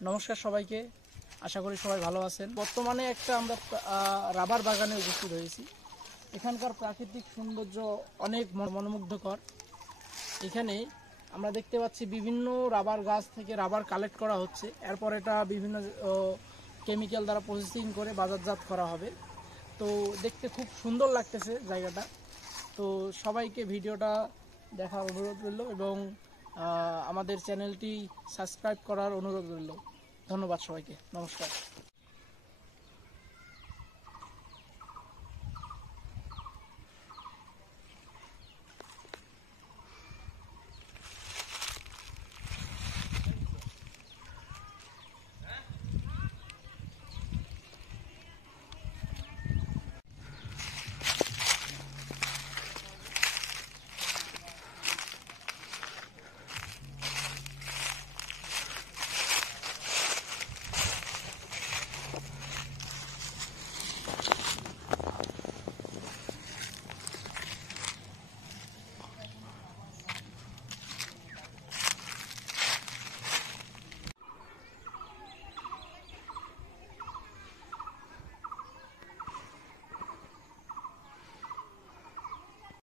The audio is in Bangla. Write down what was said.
নমস্কার সবাইকে, আশা করি সবাই ভালো আছেন। বর্তমানে একটা আমরা রাবার বাগানে উপস্থিত হয়েছি। এখানকার প্রাকৃতিক সৌন্দর্য অনেক মনোমুগ্ধকর। এখানে আমরা দেখতে পাচ্ছি বিভিন্ন রাবার গাছ থেকে রাবার কালেক্ট করা হচ্ছে, এরপর এটা বিভিন্ন কেমিক্যাল দ্বারা প্রসেসিং করে বাজারজাত করা হবে। তো দেখতে খুব সুন্দর লাগতেছে জায়গাটা। তো সবাইকে ভিডিওটা দেখার অনুরোধ রইল এবং আমাদের চ্যানেলটি সাবস্ক্রাইব করার অনুরোধ রইল। ধন্যবাদ সবাইকে, নমস্কার।